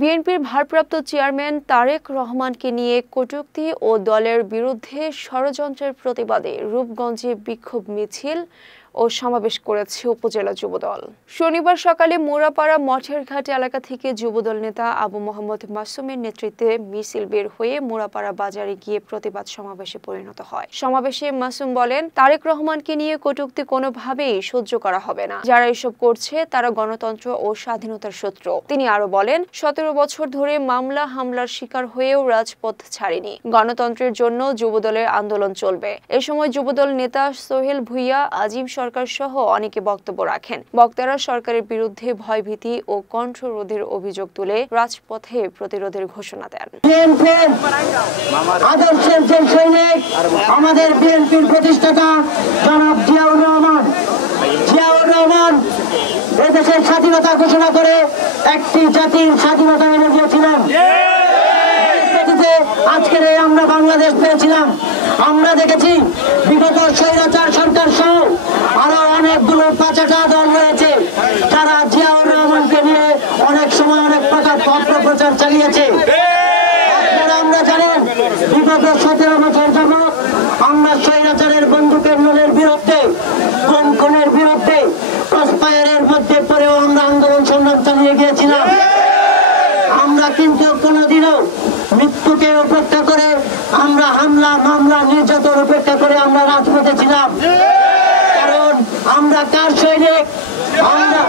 বিএনপির ভারপ্রাপ্ত চেয়ারম্যান তারেক রহমানকে নিয়ে কটূক্তি ও দলের বিরুদ্ধে ষড়যন্ত্রের প্রতিবাদে রূপগঞ্জে বিক্ষোভ মিছিল ও সমাবেশ করেছে উপজেলা যুবদল। শনিবার সকালে মোড়াপাড়া মঠের ঘাট এলাকা থেকে যুবদল নেতা আবু মোহাম্মদ মাসুমের নেতৃত্বে মিছিল বের হয়ে মোড়াপাড়া বাজারে গিয়ে প্রতিবাদ সমাবেশে পরিণত হয়। সমাবেশে মাসুম বলেন, তারেক রহমানকে নিয়ে কটূক্তি কোনোভাবেই সহ্য করা হবে না। যারা এসব করছে তারা গণতন্ত্র ও স্বাধীনতার শত্রু। তিনি আরো বলেন, 17 বছর ধরে মামলা হামলার শিকার হয়েও রাজপথ ছাড়েনি। গণতন্ত্রের জন্য যুবদলের আন্দোলন চলবে। এ সময় যুবদল নেতা সোহেল ভুইয়া, আজিম সরকার সহ অনেকে বক্তব্য রাখেন। বক্তারা সরকারের বিরুদ্ধে ভয়ভীতি ও কণ্ঠরোধের অভিযোগ তুলে রাজপথে প্রতিরোধের ঘোষণা দেন। আদর্শের যে সৈনিক, আমাদের বিএনপির প্রতিষ্ঠাতা জনাব জিয়াউর রহমান এদেশের স্বাধীনতা ঘোষণা করে একটি জাতির স্বাধীনতা এনে দিয়েছিলেন। আজকের আমরা বাংলাদেশ পেয়েছিলাম। আমরা দেখেছি বিগত স্বৈরাচার সরকার সহ আরো অনেকগুলো পাঁচাটা দল রয়েছে যারা জিয়াউর রহমানকে নিয়ে অনেক সময় অনেক প্রকার অপপ্রচার চালিয়েছে। আপনারা আমরা জানেন, বিগত 17 বছর যাবৎ আমরা স্বৈরাচারের বন্দুকের নলের বিরুদ্ধে, খুনের বিরুদ্ধে, ক্রসফায়ারের মধ্যে পড়েও আমরা আন্দোলন সংগ্রাম চালিয়ে গিয়েছিলাম। আমরা কিন্তু কোনোদিনও মৃত্যুকে উপেক্ষা করে, আমরা হামলা মামলা নির্যাতন উপেক্ষা করে আমরা রাজপথে ছিলাম। কারণ আমরা কার সৈনিক? আমরা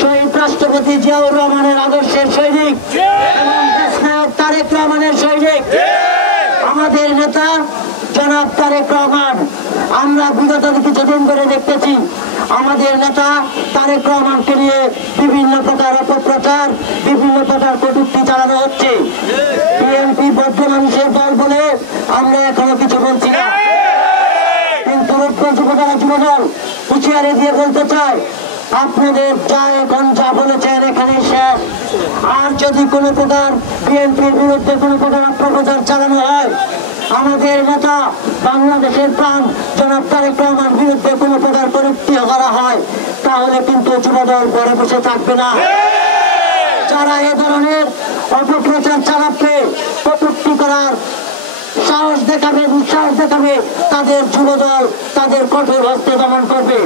শহীদ রাষ্ট্রপতি জিয়াউর রহমানের আদর্শের সৈনিক এবং দেশনায়ক তারেক রহমানের সৈনিক। আমাদের নেতা জনাব তারেক রহমান, আমরা বিগত কিছুদিন ধরে দেখতেছি আমাদের নেতা তারেক রহমানকে নিয়ে বিভিন্ন প্রকার অপপ্রচার, বিভিন্ন প্রকার কটূক্তি চালানো হচ্ছে। বিএনপি বদ্ধ মানুষের দল বলে আমরা এখনো কিছু বলছি না, কিন্তু যুবদল হুঁশিয়ারি দিয়ে বলতে চাই, আপনাদের যা এখন যা বলেছেন এখানে শেষ। আর যদি কোনো প্রকার বিএনপির বিরুদ্ধে কোনো প্রকার অপপ্রচার চালানো হয়, আমাদের নেতা বাংলাদেশের প্রাণ জনাব তারেক রহমান বিরুদ্ধে কোনো প্রকার কটূক্তি করা হয়, তাহলে কিন্তু যুবদল ঘরে বসে থাকবে না। যারা এ ধরনের অপপ্রচার চালাবে, কটূক্তি করার সাহস দেখাবে, দুঃসাহস দেখাবে, তাদের যুবদল তাদের কঠোর হস্তে দমন করবে।